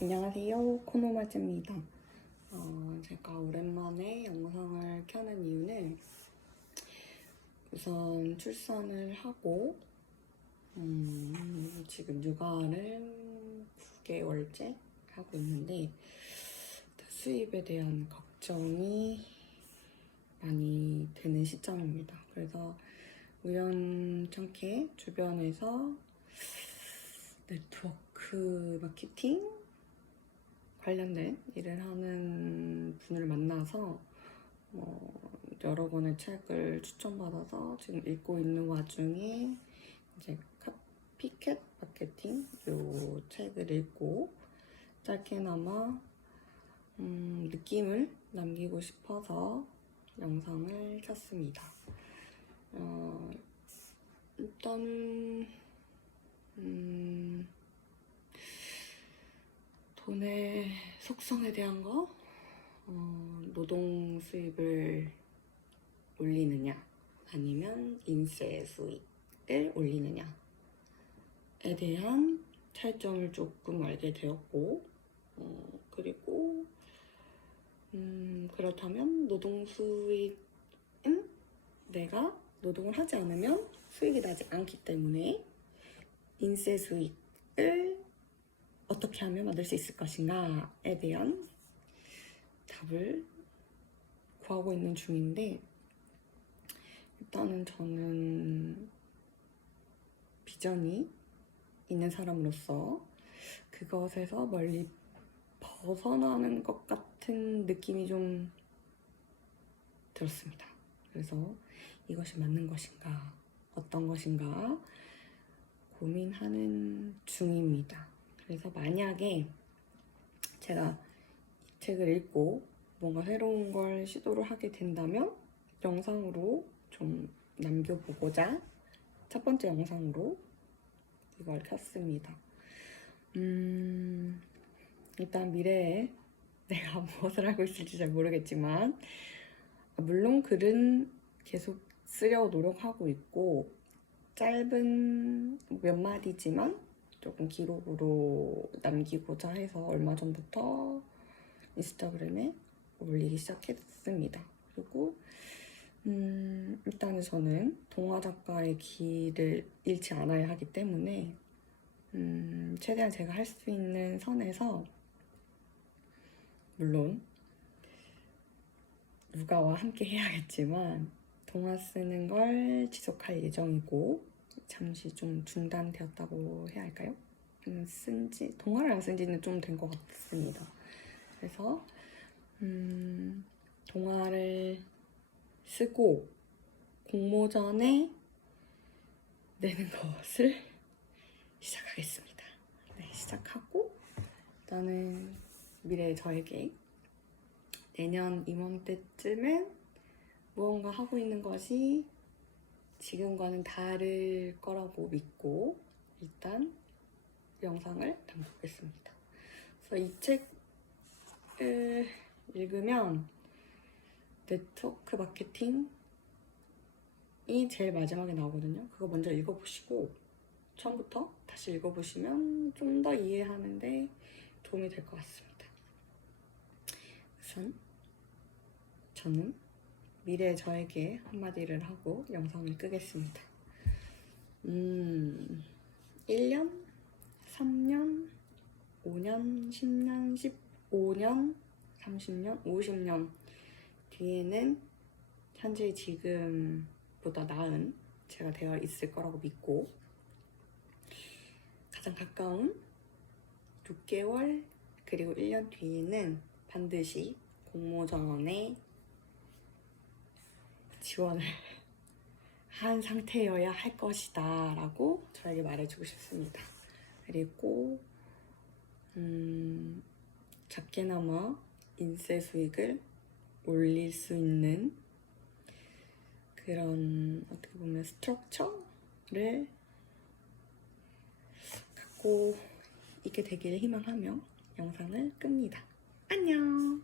안녕하세요. 코노마즈입니다. 어, 제가 오랜만에 영상을 켜는 이유는 우선 출산을 하고 음, 지금 육아를 9개월째 하고 있는데 수입에 대한 걱정이 많이 되는 시점입니다. 그래서 우연찮게 주변에서 네트워크 마케팅 관련된 일을 하는 분을 만나서 어, 여러 권의 책을 추천받아서 지금 읽고 있는 와중에 이제 피켓 마케팅 요 책을 읽고 짧게나마 음, 느낌을 남기고 싶어서 영상을 켰습니다. 어, 일단 음, 돈의 속성에 대한 거, 어, 노동 수입을 올리느냐, 아니면 인세 수익을 올리느냐에 대한 차이점을 조금 알게 되었고, 어, 그리고 음, 그렇다면 노동 수익은 내가 노동을 하지 않으면 수익이 나지 않기 때문에 인세 수익을 어떻게 하면 만들 수 있을 것인가에 대한 답을 구하고 있는 중인데 일단은 저는 비전이 있는 사람으로서 그것에서 멀리 벗어나는 것 같은 느낌이 좀 들었습니다. 그래서 이것이 맞는 것인가, 어떤 것인가 고민하는 중입니다. 그래서 만약에 제가 이 책을 읽고 뭔가 새로운 걸 시도를 하게 된다면 영상으로 좀 남겨보고자 첫 번째 영상으로 이걸 켰습니다. 음, 일단 미래에 내가 무엇을 하고 있을지 잘 모르겠지만 물론 글은 계속 쓰려고 노력하고 있고 짧은 몇 마디지만 조금 기록으로 남기고자 해서 얼마 전부터 인스타그램에 올리기 시작했습니다. 그리고 음, 일단은 저는 동화 작가의 길을 잃지 않아야 하기 때문에 음, 최대한 제가 할 수 있는 선에서 물론 누가와 함께 해야겠지만 동화 쓰는 걸 지속할 예정이고 잠시 좀 중단되었다고 해야 할까요? 음, 쓴지 동화를 안 쓴지는 좀 된 것 같습니다. 그래서 음, 동화를 쓰고 공모전에 내는 것을 시작하겠습니다. 네, 시작하고 일단은 미래 저에게 내년 이맘때쯤엔 무언가 하고 있는 것이 지금과는 다를 거라고 믿고 일단 영상을 담보겠습니다. 그래서 이 책을 읽으면 네트워크 마케팅이 제일 마지막에 나오거든요. 그거 먼저 읽어보시고 처음부터 다시 읽어보시면 좀 더 이해하는데 도움이 될 것 같습니다. 우선 저는 미래 저에게 한마디를 하고 영상을 끄겠습니다. 음, 1년, 3년, 5년, 10년, 15년, 30년, 50년? 뒤에는 현재 지금보다 나은 제가 되어 있을 거라고 믿고 가장 가까운 6개월 그리고 1년 뒤에는 반드시 공모전에 지원을 한 상태여야 할 것이다 라고 저에게 말해주고 싶습니다. 그리고 음, 작게나마 인세 수익을 올릴 수 있는 그런 어떻게 보면 스트럭처를 갖고 있게 되기를 희망하며 영상을 끕니다. 안녕!